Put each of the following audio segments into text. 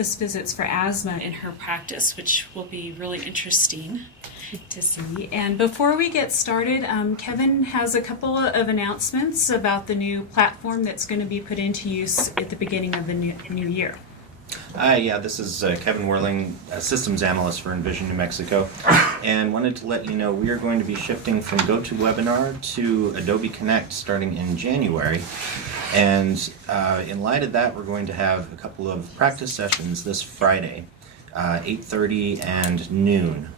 office visits for asthma in her practice, which will be really interesting to see. And before we get started, Kevin has a couple of announcements about the new platform that's going to be put into use at the beginning of the new year. Yeah, this is Kevin Werling, Systems Analyst for Envision, New Mexico, and wanted to let you know we are going to be shifting from GoToWebinar to Adobe Connect starting in January. And in light of that, we're going to have a couple of practice sessions this Friday, 8:30 and noon,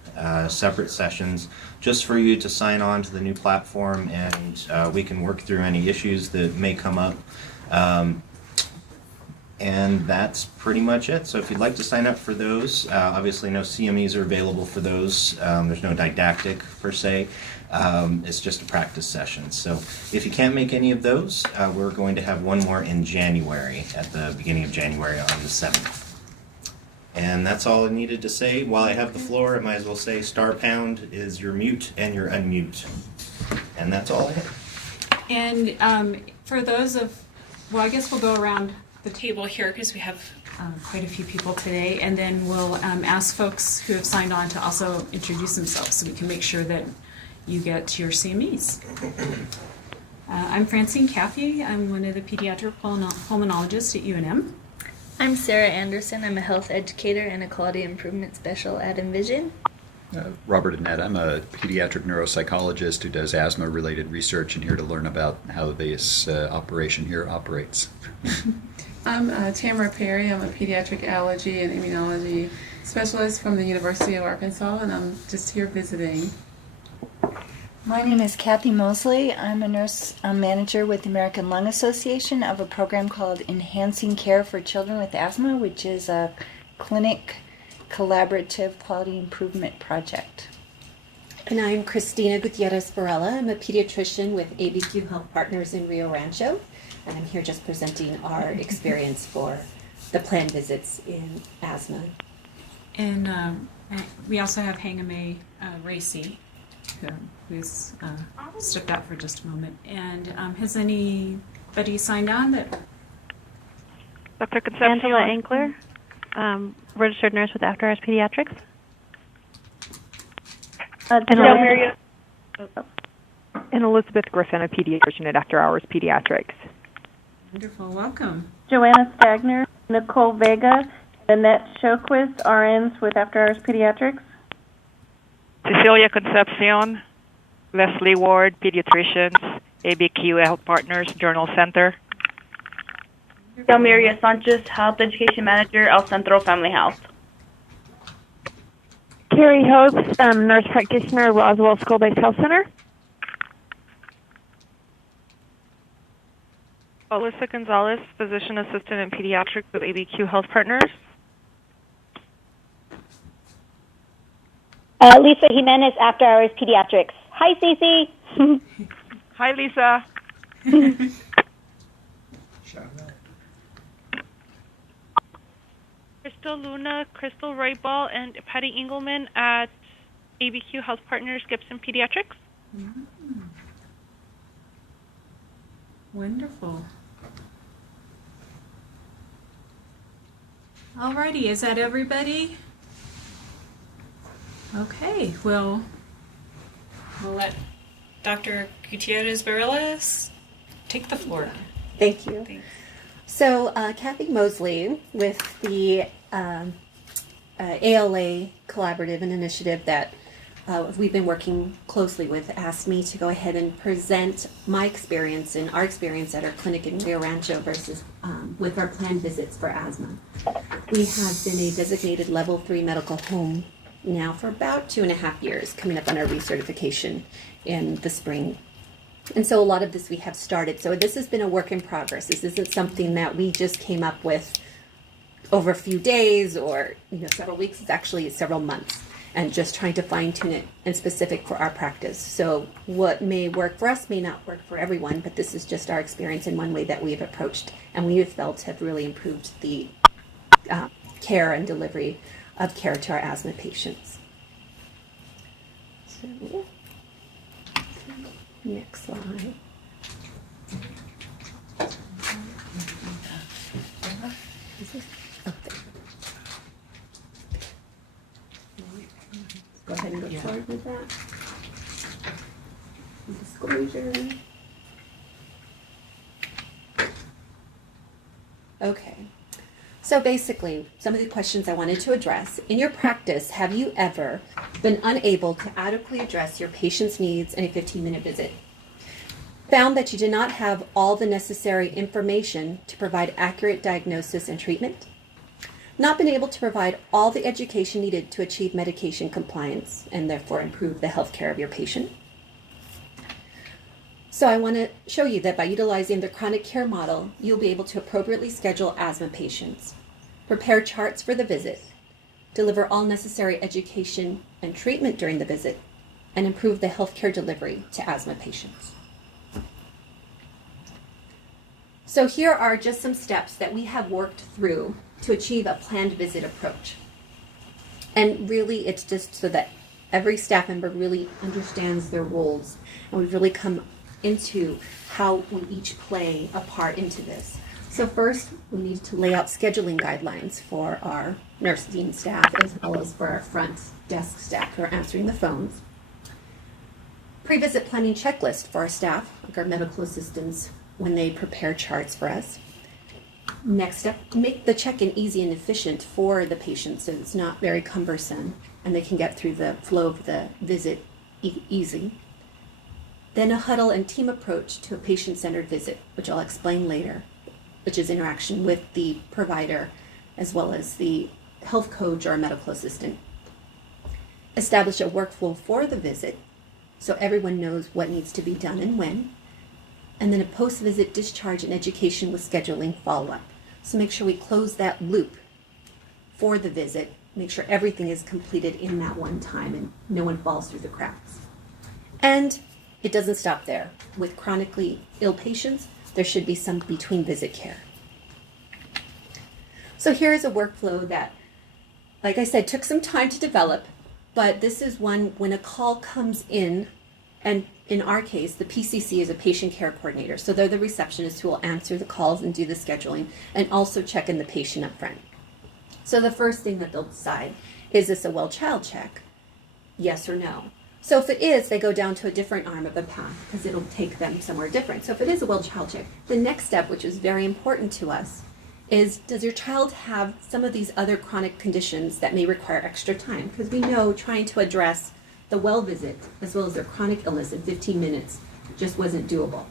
separate sessions, just for you to sign on to the new platform, and we can work through any issues that may come up. And that's pretty much it. So if you'd like to sign up for those, obviously no CMEs are available for those. There's no didactic per se. It's just a practice session. So if you can't make any of those, we're going to have one more in January, at the beginning of January on the 7th. And that's all I needed to say. While I have the floor, I might as well say star pound is your mute and your unmute. And that's all I have. And for those well, I guess we'll go around the table here because we have quite a few people today, and then we'll ask folks who have signed on to also introduce themselves so we can make sure that you get your CMEs. I'm Francine Caffey. I'm one of the pediatric pulmonologists at UNM. I'm Sarah Anderson. I'm a health educator and a quality improvement special at Envision. Robert Annette. I'm a pediatric neuropsychologist who does asthma-related research and here to learn about how this operation here operates. I'm Tamara Perry. I'm a pediatric allergy and immunology specialist from the University of Arkansas, and I'm just here visiting. My name is Kathy Mosley. I'm a nurse manager with the American Lung Association of a program called Enhancing Care for Children with Asthma, which is a clinic collaborative quality improvement project. And I'm Kristina Gutierrez-Barela. I'm a pediatrician with ABQ Health Partners in Rio Rancho, and I'm here just presenting our experience for the planned visits in asthma. And we also have Hangame Racy, who's stepped out for just a moment. And has anybody signed on? Dr. Concepcion. Angela Ankler, registered nurse with After Hours Pediatrics. And Elizabeth Griffin, a pediatrician at After Hours Pediatrics. Wonderful, welcome. Joanna Stagner, Nicole Vega, Annette Shoquist, RNs with After Hours Pediatrics. Cecilia Concepcion, Leslie Ward, pediatricians, ABQ Health Partners, Journal Center. Delmiria Sanchez, Health Education Manager, El Centro Family Health. Carrie Hopes, nurse practitioner, Roswell School-Based Health Center. Alyssa Gonzalez, physician assistant in pediatrics with ABQ Health Partners. Lisa Jimenez, After Hours Pediatrics. Hi, Cece. Hi, Lisa. Crystal Luna, Crystal Roybal, and Patty Engelman at ABQ Health Partners, Gibson Pediatrics. Mm-hmm. Wonderful. Alrighty, is that everybody? Okay, well, we'll let Dr. Gutierrez-Barela take the floor. Thank you. Thanks. So, Kathy Mosley with the ALA collaborative and initiative that we've been working closely with, asked me to go ahead and present my experience and our experience at our clinic in Rio Rancho versus with our planned visits for asthma. We have been a designated level 3 medical home now for about 2.5 years, coming up on our recertification in the spring. And so a lot of this we have started. So this has been a work in progress. This isn't something that we just came up with over a few days or several weeks. It's actually several months, and just trying to fine tune it and specific for our practice. So what may work for us may not work for everyone, but this is just our experience in one way that we have approached and we have felt have really improved the care and delivery of care to our asthma patients. So, next slide. go ahead and go forward with that. Disclosure. Okay. So basically, some of the questions I wanted to address. In your practice, have you ever been unable to adequately address your patient's needs in a 15-minute visit? Found that you did not have all the necessary information to provide accurate diagnosis and treatment? Not been able to provide all the education needed to achieve medication compliance and therefore improve the health care of your patient? So I want to show you that by utilizing the chronic care model, you'll be able to appropriately schedule asthma patients, prepare charts for the visit, deliver all necessary education and treatment during the visit, and improve the healthcare delivery to asthma patients. So here are just some steps that we have worked through to achieve a planned visit approach. And really, it's just so that every staff member really understands their roles, and we've really come into how we each play a part into this. So first, we need to lay out scheduling guidelines for our nursing staff as well as for our front desk staff who are answering the phones. Pre-visit planning checklist for our staff, like our medical assistants, when they prepare charts for us. Next step, make the check-in easy and efficient for the patient so it's not very cumbersome and they can get through the flow of the visit easy. Then a huddle and team approach to a patient-centered visit, which I'll explain later, which is interaction with the provider as well as the health coach or a medical assistant. Establish a workflow for the visit so everyone knows what needs to be done and when. And then a post-visit discharge and education with scheduling follow-up. So make sure we close that loop for the visit, make sure everything is completed in that one time and no one falls through the cracks. And it doesn't stop there. With chronically ill patients, there should be some between visit care. So here is a workflow that, like I said, took some time to develop, but this is one when a call comes in, and in our case, the PCC is a patient care coordinator. So they're the receptionist who will answer the calls and do the scheduling and also check in the patient up front. So the first thing that they'll decide, is this a well-child check? Yes or no? So if it is, they go down to a different arm of the path because it'll take them somewhere different. So if it is a well-child check, the next step, which is very important to us, is does your child have some of these other chronic conditions that may require extra time? Because we know trying to address the well visit as well as their chronic illness in 15 minutes just wasn't doable.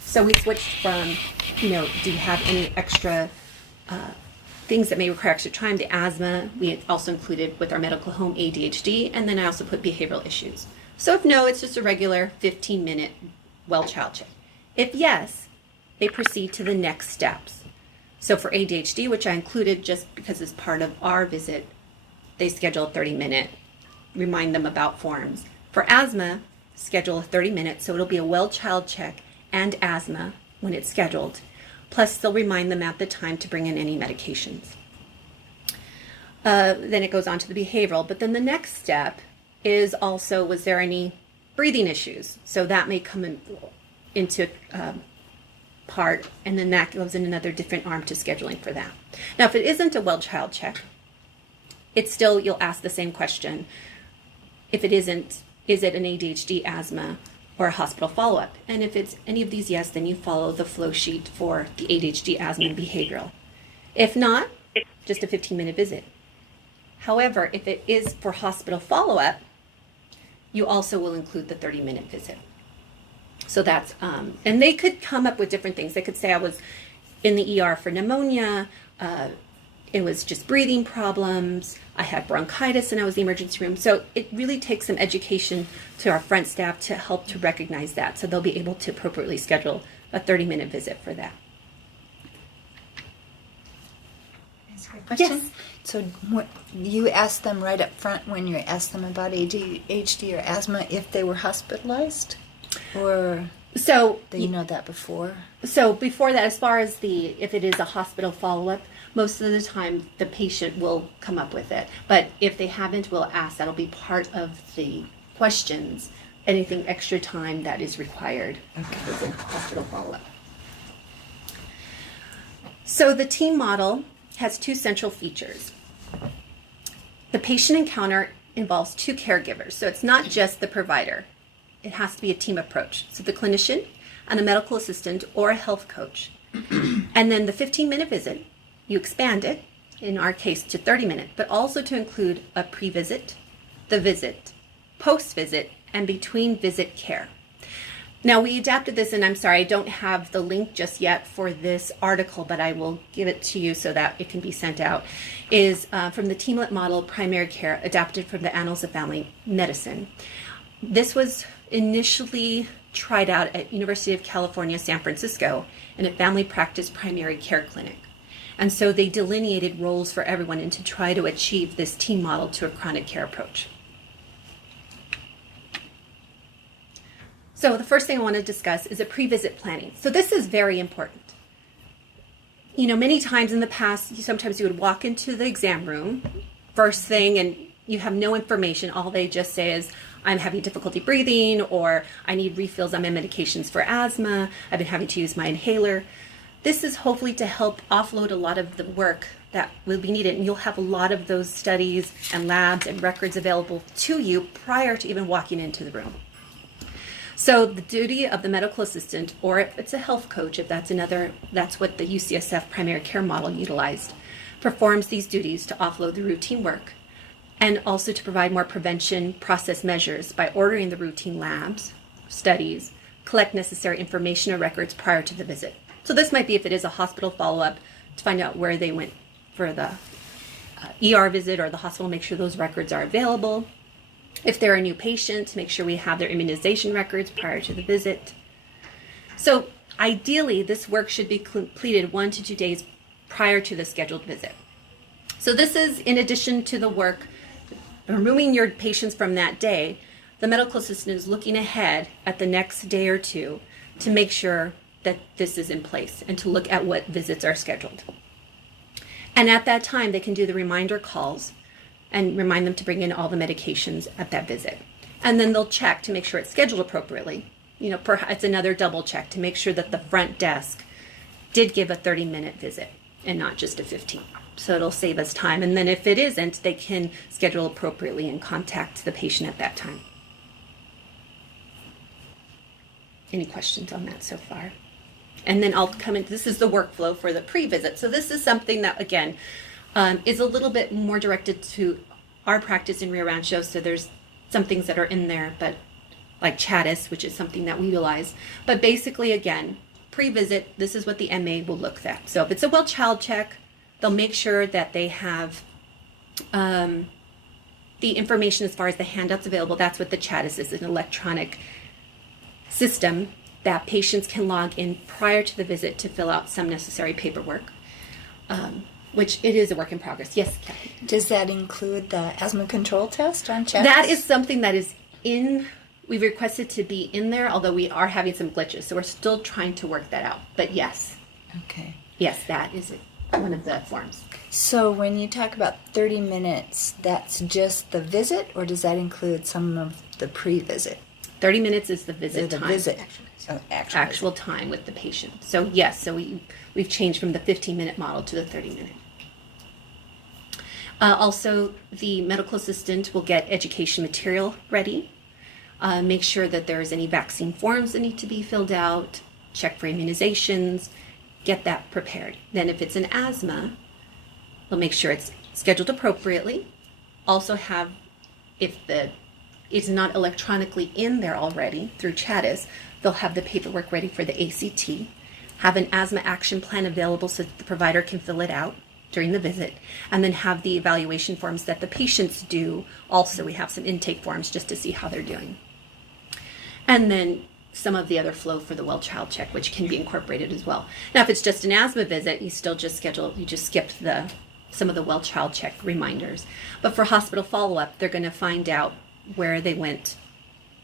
So we switched from, do you have any extra things that may require extra time? The asthma, we also included with our medical home ADHD, and then I also put behavioral issues. So if no, it's just a regular 15-minute well-child check. If yes, they proceed to the next steps. So for ADHD, which I included just because it's part of our visit, they schedule a 30-minute, remind them about forms. For asthma, schedule a 30-minute, so it'll be a well-child check and asthma when it's scheduled. Plus, they'll remind them at the time to bring in any medications. Then it goes on to the behavioral. But then the next step is also, was there any breathing issues? So that may come into part, and then that goes in another different arm to scheduling for that. Now, if it isn't a well-child check, it's still, you'll ask the same question. If it isn't, is it an ADHD, asthma, or a hospital follow-up? And if it's any of these yes, then you follow the flow sheet for the ADHD, asthma, and behavioral. If not, just a 15-minute visit. However, if it is for hospital follow-up, you also will include the 30-minute visit. So that's, and they could come up with different things. They could say I was in the ER for pneumonia, it was just breathing problems, I had bronchitis and I was in the emergency room. So it really takes some education to our front staff to help to recognize that. So they'll be able to appropriately schedule a 30-minute visit for that. Yes. So what, you asked them right up front when you asked them about ADHD or asthma if they were hospitalized? Or so you know that before? So before that, as far as if it is a hospital follow-up, most of the time the patient will come up with it. But if they haven't, we'll ask. That'll be part of the questions. Anything extra time that is required is a hospital follow-up. So the team model has two central features. The patient encounter involves 2 caregivers. So it's not just the provider. It has to be a team approach. So the clinician and a medical assistant or a health coach. And then the 15-minute visit, you expand it, in our case, to 30 minutes, but also to include a pre-visit, the visit, post-visit, and between visit care. Now, we adapted this, and I'm sorry, I don't have the link just yet for this article, but I will give it to you so that it can be sent out, is from the teamlet model primary care adapted from the Annals of Family Medicine. This was initially tried out at University of California, San Francisco, in a family practice primary care clinic. And so they delineated roles for everyone and to try to achieve this team model to a chronic care approach. So the first thing I want to discuss is a pre-visit planning. So this is very important. You know, many times in the past, sometimes you would walk into the exam room first thing and you have no information. All they just say is, I'm having difficulty breathing, or I need refills on my medications for asthma. I've been having to use my inhaler. This is hopefully to help offload a lot of the work that will be needed. And you'll have a lot of those studies and labs and records available to you prior to even walking into the room. So the duty of the medical assistant, or if it's a health coach, if that's what the UCSF primary care model utilized, performs these duties to offload the routine work and also to provide more prevention process measures by ordering the routine labs, studies, collect necessary information or records prior to the visit. So this might be if it is a hospital follow-up to find out where they went for the ER visit or the hospital, make sure those records are available. If they're a new patient, make sure we have their immunization records prior to the visit. So ideally, this work should be completed 1 to 2 days prior to the scheduled visit. So this is in addition to the work, removing your patients from that day, the medical assistant is looking ahead at the next day or two to make sure that this is in place and to look at what visits are scheduled. And at that time, they can do the reminder calls and remind them to bring in all the medications at that visit. And then they'll check to make sure it's scheduled appropriately. You know, it's another double check to make sure that the front desk did give a 30-minute visit and not just a 15. So it'll save us time. And then if it isn't, they can schedule appropriately and contact the patient at that time. Any questions on that so far? And then I'll come in, this is the workflow for the pre-visit. So this is something that, again, is a little bit more directed to our practice in Rio Rancho. So there's some things that are in there, but like Chattis, which is something that we utilize. But basically, again, pre-visit, this is what the MA will look at. So if it's a well child check, they'll make sure that they have the information as far as the handouts available. That's what the Chattis is, an electronic system that patients can log in prior to the visit to fill out some necessary paperwork. Which it is a work in progress. Yes, Kathy. Does that include the asthma control test on Chattis? That is something that is we've requested to be in there, although we are having some glitches. So we're still trying to work that out. But yes. Okay. Yes, that is one of the forms. So when you talk about 30 minutes, that's just the visit, or does that include some of the pre-visit? 30 minutes is the visit time. The visit. Actual time with the patient. So yes, so we've changed from the 15-minute model to the 30-minute. Also, the medical assistant will get education material ready, make sure that there's any vaccine forms that need to be filled out, check for immunizations, get that prepared. Then if it's an asthma, they'll make sure it's scheduled appropriately. Also have, if it's not electronically in there already through Chattis, they'll have the paperwork ready for the ACT, have an asthma action plan available so that the provider can fill it out during the visit, and then have the evaluation forms that the patients do. Also, we have some intake forms just to see how they're doing. And then some of the other flow for the well child check, which can be incorporated as well. Now, if it's just an asthma visit, you still just skipped some of the well child check reminders. But for hospital follow-up, they're going to find out where they went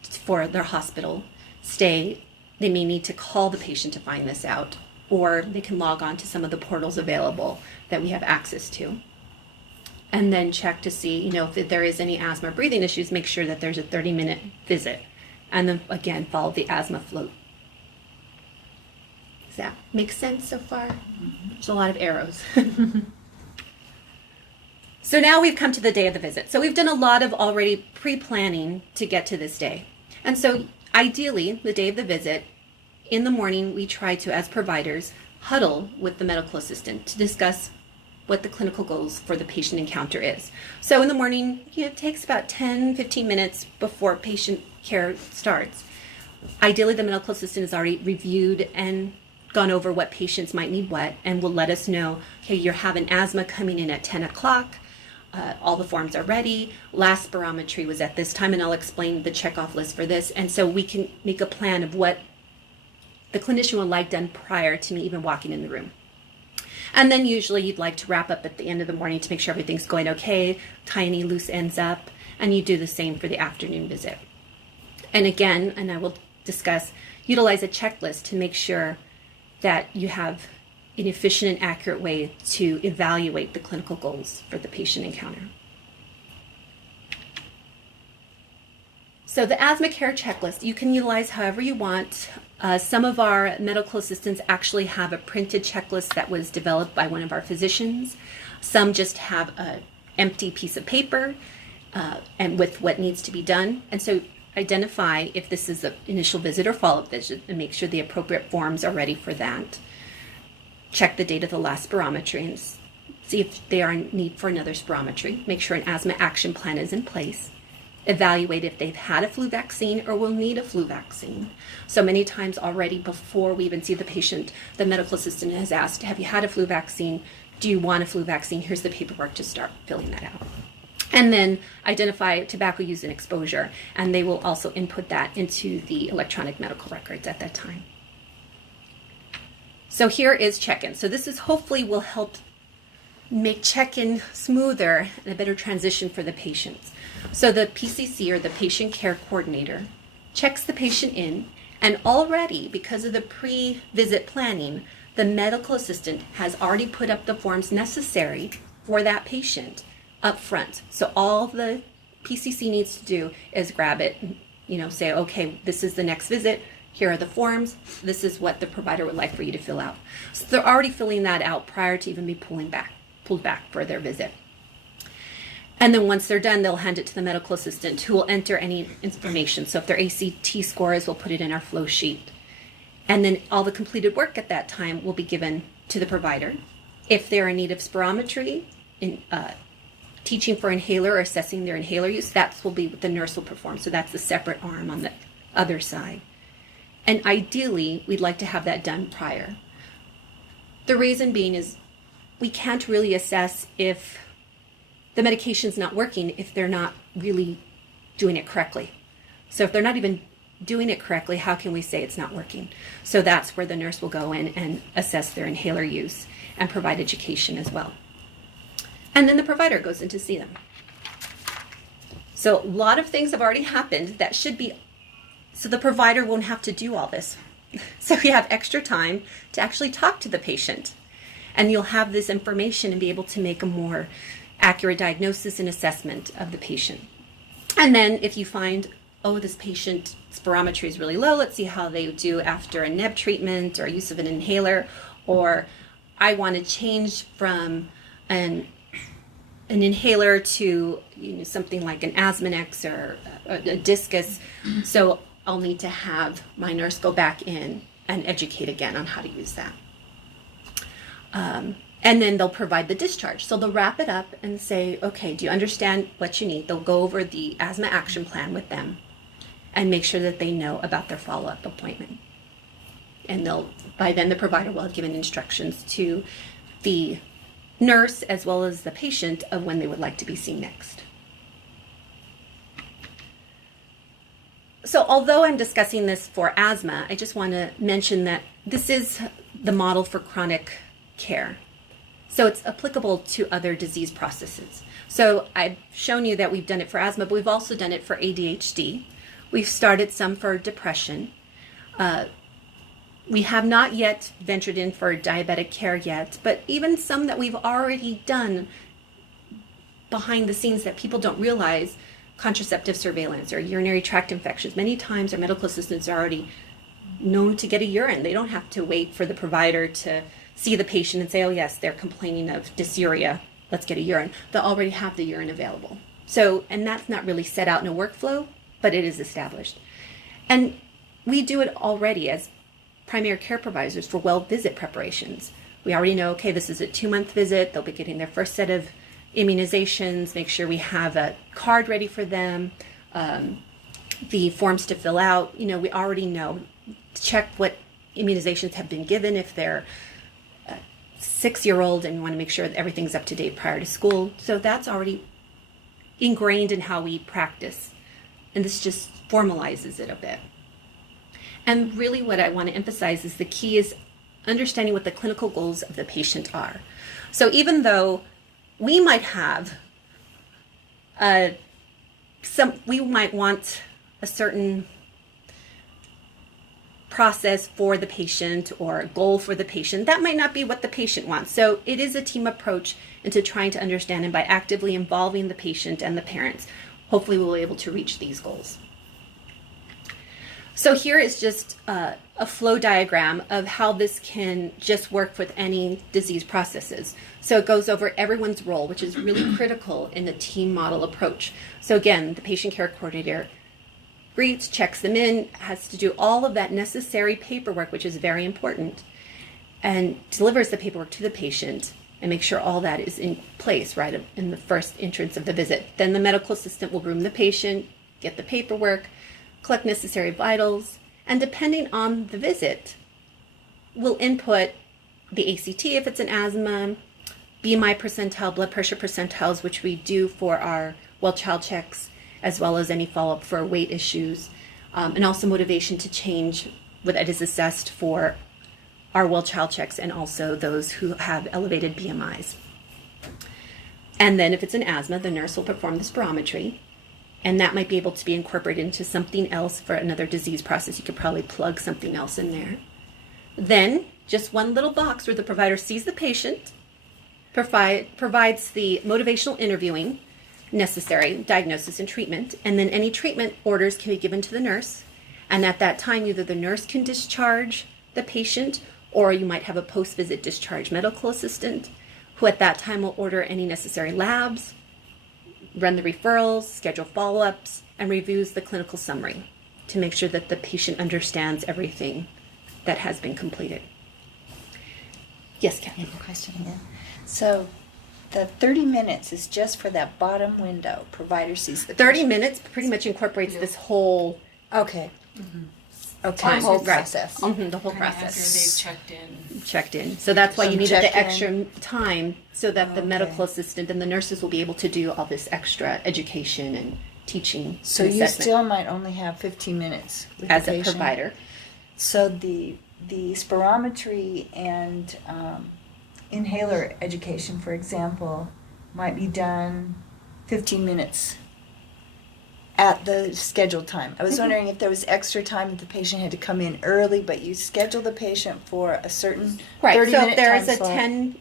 for their hospital stay. They may need to call the patient to find this out, or they can log on to some of the portals available that we have access to. And then check to see, if there is any asthma or breathing issues, make sure that there's a 30-minute visit. And then, again, follow the asthma float. Does that make sense so far? Mm-hmm. There's a lot of arrows. So now we've come to the day of the visit. So we've done a lot of already pre-planning to get to this day. And so ideally, the day of the visit, in the morning, we try to, as providers, huddle with the medical assistant to discuss what the clinical goals for the patient encounter is. So in the morning, it takes about 10-15 minutes before patient care starts. Ideally, the medical assistant has already reviewed and gone over what patients might need what, and will let us know, okay, you're having asthma coming in at 10 o'clock, all the forms are ready, last spirometry was at this time, and I'll explain the checkoff list for this, and so we can make a plan of what the clinician would like done prior to me even walking in the room. And then usually you'd like to wrap up at the end of the morning to make sure everything's going okay, tie any loose ends up, and you do the same for the afternoon visit. And again, and I will discuss, utilize a checklist to make sure that you have an efficient and accurate way to evaluate the clinical goals for the patient encounter. So the asthma care checklist, you can utilize however you want. Some of our medical assistants actually have a printed checklist that was developed by one of our physicians. Some just have an empty piece of paper and with what needs to be done. And so identify if this is an initial visit or follow-up visit and make sure the appropriate forms are ready for that. Check the date of the last spirometry and see if they are in need for another spirometry. Make sure an asthma action plan is in place. Evaluate if they've had a flu vaccine or will need a flu vaccine. So many times already before we even see the patient, the medical assistant has asked, have you had a flu vaccine? Do you want a flu vaccine? Here's the paperwork to start filling that out. And then identify tobacco use and exposure, and they will also input that into the electronic medical records at that time. So here is check-in. So this is hopefully will help make check-in smoother and a better transition for the patients. So the PCC, or the patient care coordinator, checks the patient in, and already, because of the pre-visit planning, the medical assistant has already put up the forms necessary for that patient up front. So all the PCC needs to do is grab it, say, okay, this is the next visit, here are the forms, this is what the provider would like for you to fill out. So they're already filling that out prior to even be pulled back for their visit. And then once they're done, they'll hand it to the medical assistant, who will enter any information. So if their ACT score is, we'll put it in our flow sheet. And then all the completed work at that time will be given to the provider. If they're in need of spirometry, teaching for inhaler or assessing their inhaler use, that will be what the nurse will perform. So that's the separate arm on the other side. And ideally, we'd like to have that done prior. The reason being is we can't really assess if the medication's not working if they're not really doing it correctly. So if they're not even doing it correctly, how can we say it's not working? So that's where the nurse will go in and assess their inhaler use and provide education as well. And then the provider goes in to see them. So a lot of things have already happened that should be, so the provider won't have to do all this. So we have extra time to actually talk to the patient. And you'll have this information and be able to make a more accurate diagnosis and assessment of the patient. And then if you find, oh, this patient spirometry is really low, let's see how they do after a neb treatment or use of an inhaler, or I want to change from an inhaler to something like an Asthma-Nex or a discus. So I'll need to have my nurse go back in and educate again on how to use that. And then they'll provide the discharge. So they'll wrap it up and say, okay, do you understand what you need? They'll go over the asthma action plan with them and make sure that they know about their follow-up appointment. And by then the provider will have given instructions to the nurse as well as the patient of when they would like to be seen next. So although I'm discussing this for asthma, I just want to mention that this is the model for chronic care. So it's applicable to other disease processes. So I've shown you that we've done it for asthma, but we've also done it for ADHD. We've started some for depression. We have not yet ventured in for diabetic care yet, but even some that we've already done behind the scenes that people don't realize, contraceptive surveillance or urinary tract infections. Many times our medical assistants are already known to get a urine. They don't have to wait for the provider to see the patient and say, oh yes, they're complaining of dysuria let's get a urine. They'll already have the urine available. So, and that's not really set out in a workflow, but it is established. And we do it already as primary care providers for well visit preparations. We already know, okay, this is a 2-month visit. They'll be getting their first set of immunizations, make sure we have a card ready for them, the forms to fill out. You know, we already know, check what immunizations have been given if they're 6-year-old and want to make sure that everything's up to date prior to school. So that's already ingrained in how we practice. And this just formalizes it a bit. And really what I want to emphasize is the key is understanding what the clinical goals of the patient are. So even though we might have we might want a certain process for the patient or a goal for the patient, that might not be what the patient wants. So it is a team approach into trying to understand, and by actively involving the patient and the parents, hopefully we'll be able to reach these goals. So here is just a flow diagram of how this can just work with any disease processes. So it goes over everyone's role, which is really critical in the team model approach. So again, the patient care coordinator greets, checks them in, has to do all of that necessary paperwork, which is very important, and delivers the paperwork to the patient and make sure all that is in place right in the first entrance of the visit. Then the medical assistant will room the patient, get the paperwork, collect necessary vitals, and depending on the visit, we'll input the ACT if it's an asthma, BMI percentile, blood pressure percentiles, which we do for our well child checks, as well as any follow-up for weight issues, and also motivation to change what it is assessed for our well child checks and also those who have elevated BMIs. And then if it's an asthma, the nurse will perform the spirometry, and that might be able to be incorporated into something else for another disease process. You could probably plug something else in there. Then just one little box where the provider sees the patient, provides the motivational interviewing necessary, diagnosis and treatment, and then any treatment orders can be given to the nurse. And at that time, either the nurse can discharge the patient, or you might have a post-visit discharge medical assistant who at that time will order any necessary labs, run the referrals, schedule follow-ups, and reviews the clinical summary to make sure that the patient understands everything that has been completed. Yes, Kathy? I have a question again. So the 30 minutes is just for that bottom window. Provider sees the 30 minutes pretty much incorporates this whole... Okay. Mm-hmm. Okay. The whole process. Mm-hmm, the whole Kinda process. after they've checked in. So that's why you needed the check-in. extra time so that the medical assistant and the nurses will be able to do all this extra education and teaching. So and you assessment still might only have 15 minutes with as the a patient. provider. So the spirometry and inhaler education, for example, might be done 15 minutes at the scheduled time. I was wondering if there was extra time that the patient had to come in early, but you schedule the patient for a certain 30-minute Right, so if there is time a slot. 10,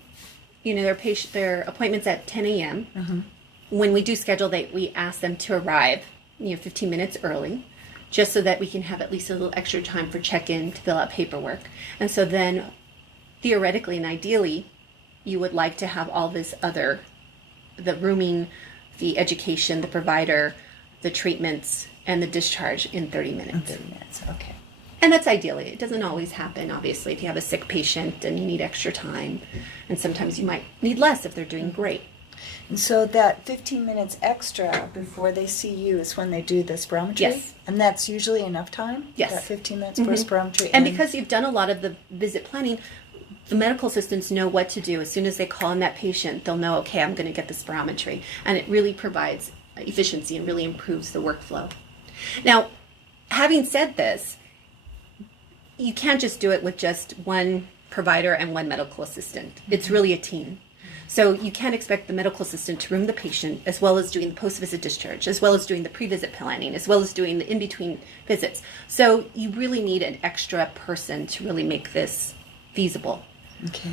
their appointment's at 10 a.m. Mm-hmm. When we do schedule, we ask them to arrive 15 minutes early, just so that we can have at least a little extra time for check-in to fill out paperwork. And so then, theoretically and ideally, you would like to have all this other, the rooming, the education, the provider, the treatments, and the discharge in 30 minutes. 30 minutes, okay. And that's ideally. It doesn't always happen, obviously, if you have a sick patient and you need extra time. And sometimes you might need less if they're doing great. And so that 15 minutes extra before they see you is when they do the spirometry? Yes. And that's usually enough time? Yes. That 15 minutes for a spirometry? And because you've done a lot of the visit planning, the medical assistants know what to do. As soon as they call in that patient, they'll know, okay, I'm going to get the spirometry. And it really provides efficiency and really improves the workflow. Now, having said this, you can't just do it with just one provider and one medical assistant. It's really a team. So you can't expect the medical assistant to room the patient as well as doing the post-visit discharge, as well as doing the pre-visit planning, as well as doing the in-between visits. So you really need an extra person to really make this feasible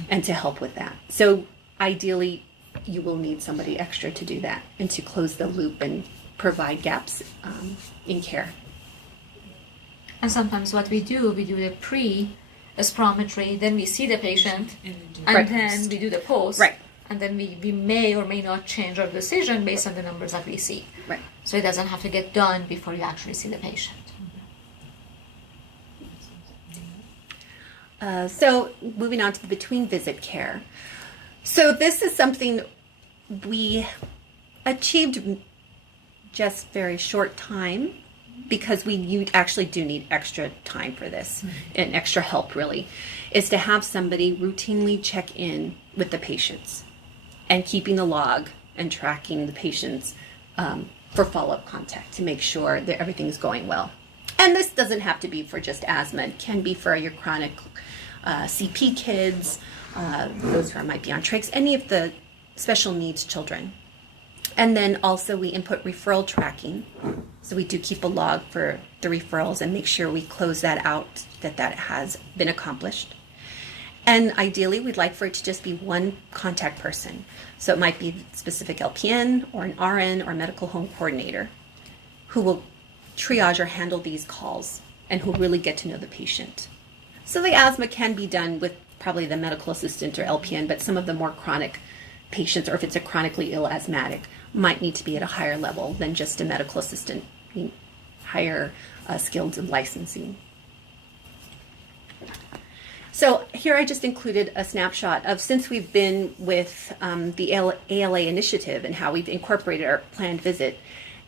and to help with that. So ideally, you will need somebody extra to do that and to close the loop and provide gaps in care. And sometimes what we do the spirometry, then we see the patient, and Right. then we do the post. Right. and then we may or may not change our decision based on the numbers that we see. Right. So it doesn't have to get done before you actually see the patient. So moving on to the between visit care. So this is something we achieved just very short time because you actually do need extra time for this and extra help really, is to have somebody routinely check in with the patients and keeping the log and tracking the patients for follow-up contact to make sure that everything's going well. And this doesn't have to be for just asthma. It can be for your chronic CP kids, those who might be on trachs, any of the special needs children. And then also we input referral tracking. So we do keep a log for the referrals and make sure we close that out, that has been accomplished. And ideally, we'd like for it to just be one contact person. So it might be specific LPN or an RN or medical home coordinator who will triage or handle these calls and who really get to know the patient. So the asthma can be done with probably the medical assistant or LPN, but some of the more chronic patients, or if it's a chronically ill asthmatic, might need to be at a higher level than just a medical assistant, higher skilled and licensing. So here I just included a snapshot of since we've been with the ALA initiative and how we've incorporated our planned visit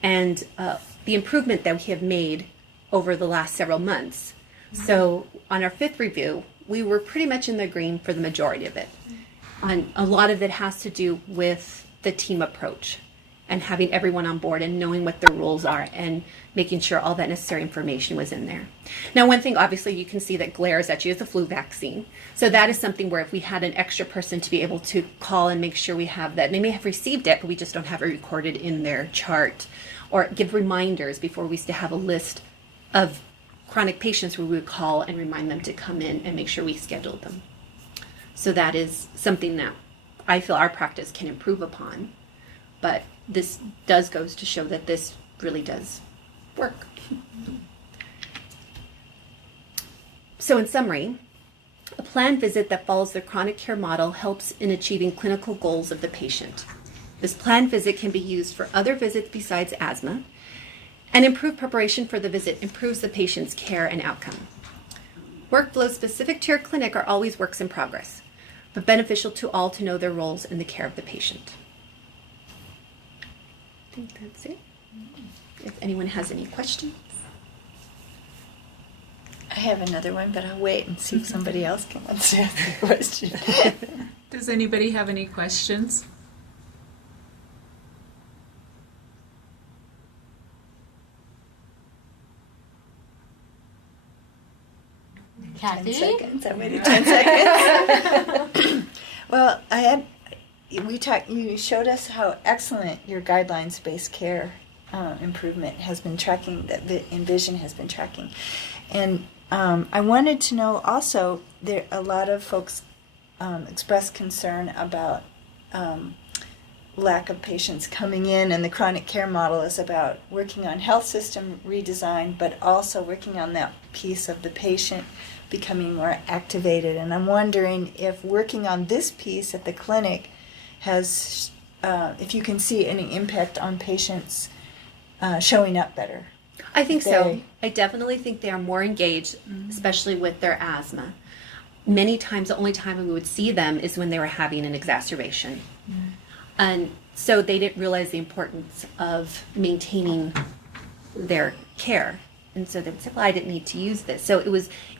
and the improvement that we have made over the last several months. So on our 5th review, we were pretty much in the green for the majority of it. And a lot of it has to do with the team approach and having everyone on board and knowing what the rules are and making sure all that necessary information was in there. Now, one thing, obviously, you can see that glares at you is the flu vaccine. So that is something where if we had an extra person to be able to call and make sure we have that, they may have received it, but we just don't have it recorded in their chart, or give reminders before we used to have a list of chronic patients where we would call and remind them to come in and make sure we scheduled them. So that is something that I feel our practice can improve upon. But this goes to show that this really does work. So in summary, a planned visit that follows the chronic care model helps in achieving clinical goals of the patient. This planned visit can be used for other visits besides asthma, and improved preparation for the visit improves the patient's care and outcome. Workflows specific to your clinic are always works in progress, but beneficial to all to know their roles in the care of the patient. I think that's it. If anyone has any questions. I have another one, but I'll wait and see if somebody else can answer the question. Does anybody have any questions? Kathy? 10 seconds. I waited 10 seconds. Well, you showed us how excellent your guidelines-based care improvement has been tracking, that Envision has been tracking. And I wanted to know also, a lot of folks express concern about lack of patients coming in, and the chronic care model is about working on health system redesign, but also working on that piece of the patient becoming more activated. And I'm wondering if working on this piece at the clinic has, if you can see any impact on patients showing up better. I think so. I definitely think they are more engaged, especially with their asthma. Many times, the only time we would see them is when they were having an exacerbation. And so they didn't realize the importance of maintaining their care. And so they would say, well, I didn't need to use this. So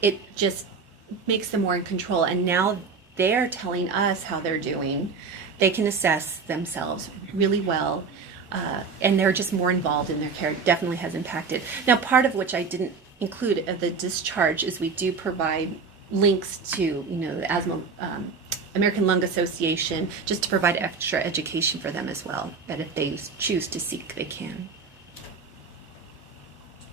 it just makes them more in control. And now they're telling us how they're doing. They can assess themselves really well. And they're just more involved in their care. It definitely has impacted. Now, part of which I didn't include of the discharge is we do provide links to, the Asthma American Lung Association, just to provide extra education for them as well, that if they choose to seek, they can.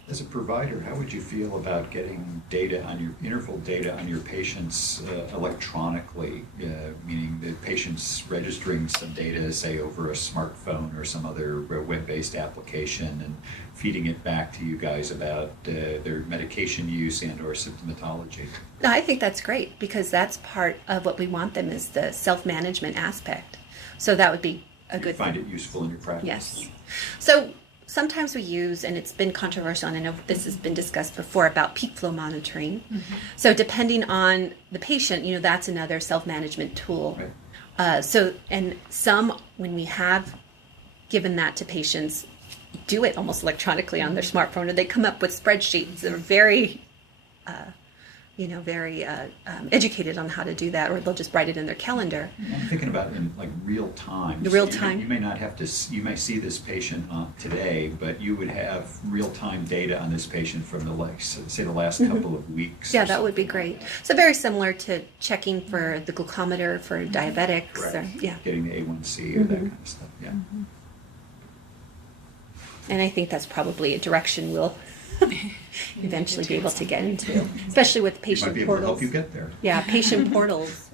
As a provider, how would you feel about getting interval data on your patients electronically, meaning the patients registering some data, say over a smartphone or some other web-based application, and feeding it back to you guys about their medication use and or symptomatology? No, I think that's great, because that's part of what we want them, is the self-management aspect. So that would be a You good find thing. it useful in your practice? Yes. So sometimes we use, and it's been controversial, and I know this has been discussed before, about peak flow monitoring. So depending on the patient, that's another self-management tool. Right. And some, when we have given that to patients, do it almost electronically on their smartphone, or they come up with spreadsheets that are very educated on how to do that, or they'll just write it in their calendar. I'm thinking about in like real time. The real time. You may not have to. You may see this patient today, but you would have real time data on this patient from the last couple of weeks. Yeah, that would be great. So very similar to checking for the glucometer for diabetics. Correct. Or, yeah. Getting the A1C or that kind of stuff. Yeah. And I think that's probably a direction we'll eventually be able to get into, especially with patient might be able portals. to help you get there. Yeah, patient portals,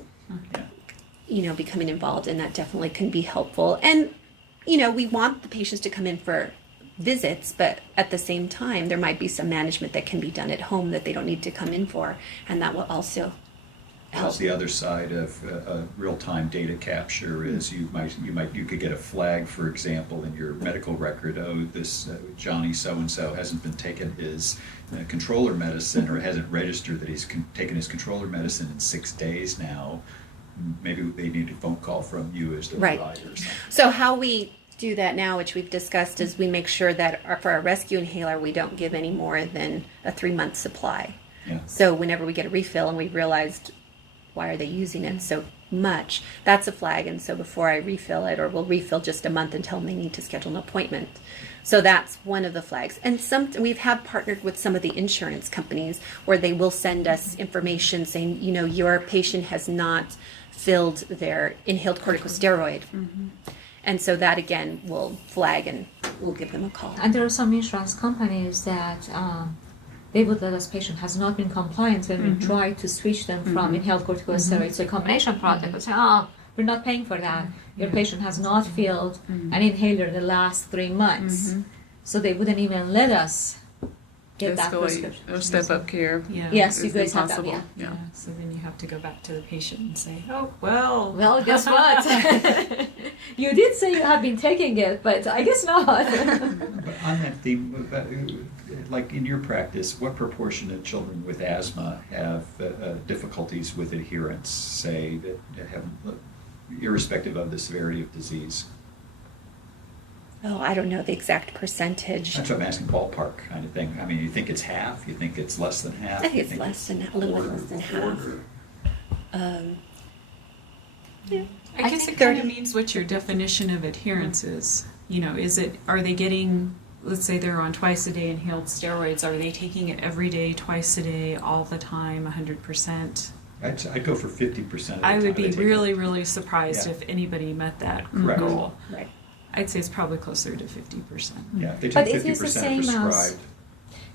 becoming involved in that definitely can be helpful. And, we want the patients to come in for visits, but at the same time, there might be some management that can be done at home that they don't need to come in for, and that will also help. That's the other side of real-time data capture is you could get a flag, for example, in your medical record. Oh, this Johnny so-and-so hasn't been taking his controller medicine, or hasn't registered that he's taken his controller medicine in 6 days now. Maybe they need a phone call from you as the provider or something. So how we do that now, which we've discussed, is we make sure that for our rescue inhaler, we don't give any more than a 3-month supply. Yeah. So whenever we get a refill and we realized, why are they using it so much? That's a flag, and so before I refill it, or we'll refill just a month until they need to schedule an appointment. So that's one of the flags. And we've partnered with some of the insurance companies where they will send us information saying, your patient has not filled their inhaled corticosteroid. And so that again will flag, and we'll give them a call. And there are some insurance companies that they would let us patient has not been compliant when we try to switch them from inhaled corticosteroids to a combination product. They say, we're not paying for that. Your patient has not filled an inhaler the last 3 months. So they wouldn't even let us get that prescription. Or step up care. Yeah. Yes, you It's guys have that, impossible. yeah. So then you have to go back to the patient and say, oh, well. Well, guess what? You did say you have been taking it, but I guess not. But on that theme, like in your practice, what proportion of children with asthma have difficulties with adherence, say, that have, irrespective of the severity of disease? Oh, I don't know the exact percentage. That's what I'm asking, ballpark kind of thing. I mean, you think it's half? You think it's less than half? I think it's a little bit less than half. I guess it kind of means what your definition of adherence is. Are they getting, let's say they're on twice a day inhaled steroids, are they taking it every day, twice a day, all the time, 100%? I'd go for 50% of the time. I would be really, really surprised if anybody met that goal. Right. I'd say it's probably closer to 50%. Yeah, if they But take it is the 50% same prescribed. as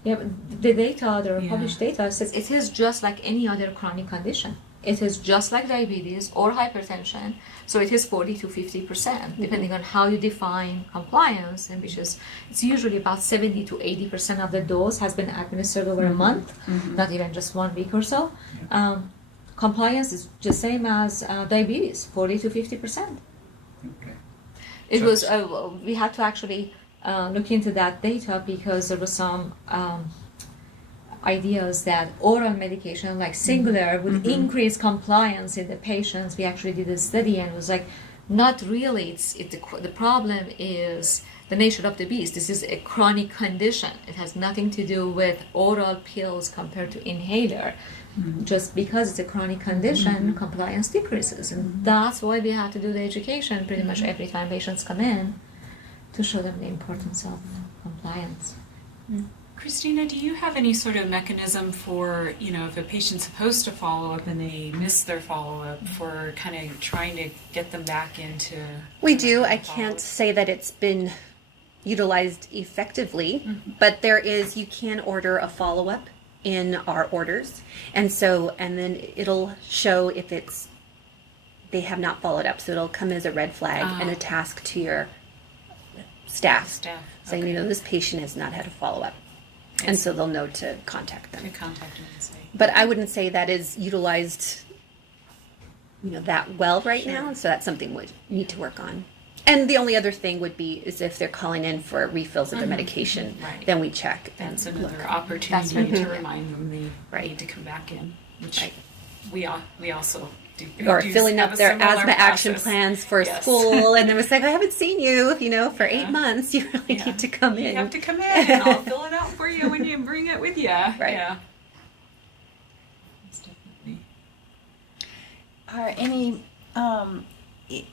but the data, the published data says it is just like any other chronic condition. It is just like diabetes or hypertension. So it is 40 to 50%, depending on how you define compliance, and which is it's usually about 70 to 80% of the dose has been administered over a month, not even just 1 week or so. Compliance is the same as diabetes, 40 to 50%. Okay. It was we had to actually look into that data because there was some ideas that oral medication like singular would increase compliance in the patients. We actually did a study and it was like, not really. The problem is the nature of the beast. This is a chronic condition. It has nothing to do with oral pills compared to inhaler. Just because it's a chronic condition, compliance decreases. And that's why we have to do the education pretty much every time patients come in to show them the importance of compliance. Kristina, do you have any sort of mechanism for, if a patient's supposed to follow up and they miss their follow-up, for kind of trying to get them back into... We do. I can't say that it's been utilized effectively, but you can order a follow-up in our orders, and then it'll show if they have not followed up, so it'll come as a red flag and a task to your staff. Saying, this patient has not had a follow-up. And so they'll know to contact them. To contact them and say. But I wouldn't say that is utilized that well right now, so that's something we need to work on. And the only other thing would be is if they're calling in for refills of the medication, then we check. That's and another look. opportunity to remind them they need to come back in, which we also do. Or do filling have up a their similar asthma action process. plans for Yes. school, and then it's like, I haven't seen you, for 8 months. You really need to come in. You have to come in, and I'll fill it out for you when you bring it with you. Right. Yeah. Are any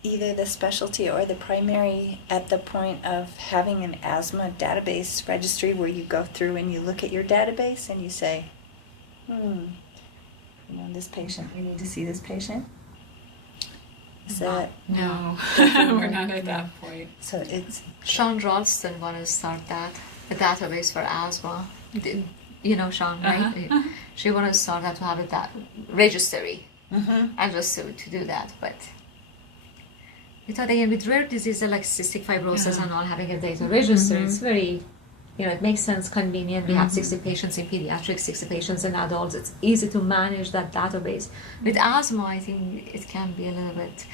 either the specialty or the primary at the point of having an asthma database registry where you go through and you look at your database and you say, this patient, we need to see this patient? Is that No, we're not at that point. So it's Sean Ralston want to start that, a database for asthma. You know Sean, right? She want to start that to have that registry. And just to do that, but we thought again with rare diseases like cystic fibrosis and all, having a data register, it's very, it makes sense, convenient. We have 60 patients in pediatrics, 60 patients in adults. It's easy to manage that database. With asthma, I think it can be a little bit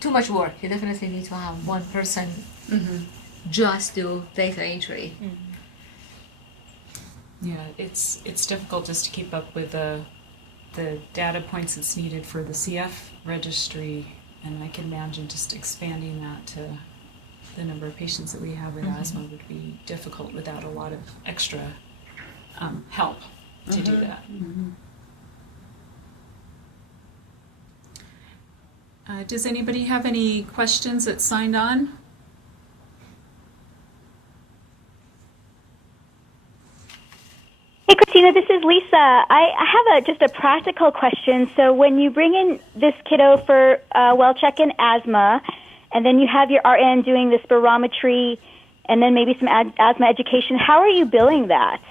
too much work. You definitely need to have one person just do data entry. Yeah, it's difficult just to keep up with the data points that's needed for the CF registry, and I can imagine just expanding that to the number of patients that we have with asthma would be difficult without a lot of extra help to do that. Does anybody have any questions that signed on? Hey, Kristina, this is Lisa. I have just a practical question. So when you bring in this kiddo for well check in asthma, and then you have your RN doing the spirometry, and then maybe some asthma education, how are you billing that?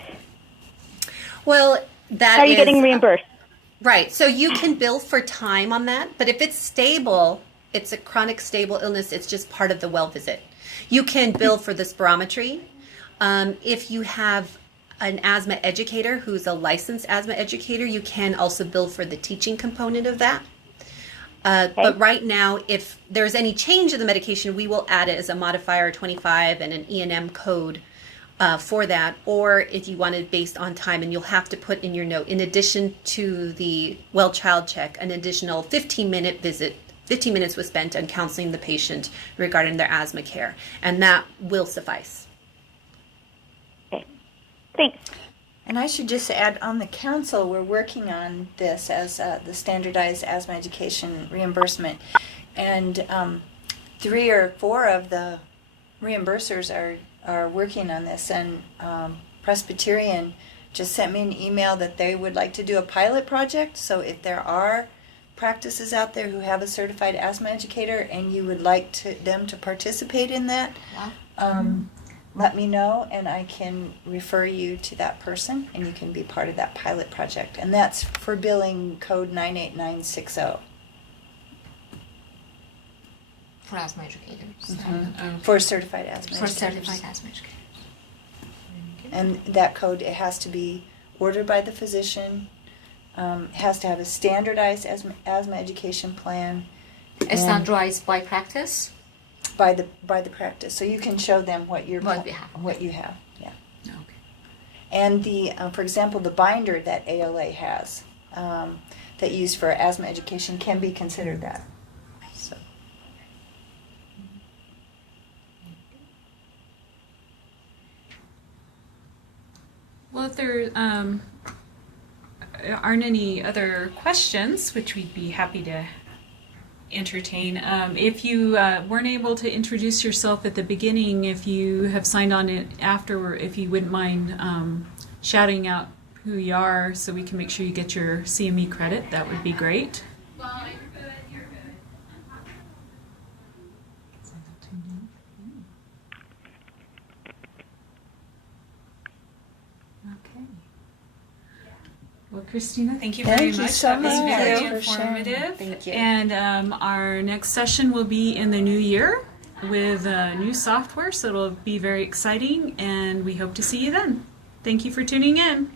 Well, how are you getting reimbursed? Right. So you can bill for time on that, but if it's stable, it's a chronic stable illness, it's just part of the well visit. You can bill for the spirometry. If you have an asthma educator who's a licensed asthma educator, you can also bill for the teaching component of that. But right now, if there's any change in the medication, we will add it as a modifier 25 and an E&M code for that. Or if you want it based on time, and you'll have to put in your note, in addition to the well child check, an additional 15-minute visit. 15 minutes was spent on counseling the patient regarding their asthma care, and that will suffice. Thanks. And I should just add, on the council, we're working on this as the standardized asthma education reimbursement. And 3 or 4 of the reimbursers are working on this. And Presbyterian just sent me an email that they would like to do a pilot project. So if there are practices out there who have a certified asthma educator and you would like them to participate in that, let me know, and I can refer you to that person, and you can be part of that pilot project. And that's for billing code 98960. For asthma educators. For certified asthma For educators. certified asthma educators. And that code, it has to be ordered by the physician, has to have a standardized asthma education plan. Standardized by practice? By the practice, so you can show them what you have. Yeah. Okay. And the, for example, the binder that ALA has, that used for asthma education, can be considered that. So. Well, if there aren't any other questions, which we'd be happy to entertain. If you weren't able to introduce yourself at the beginning, if you have signed on it after, if you wouldn't mind shouting out who you are so we can make sure you get your CME credit, that would be great. Well, Kristina, thank you very much. That was very informative. Thank you. And our next session will be in the new year with new software, so it'll be very exciting, and we hope to see you then. Thank you for tuning in.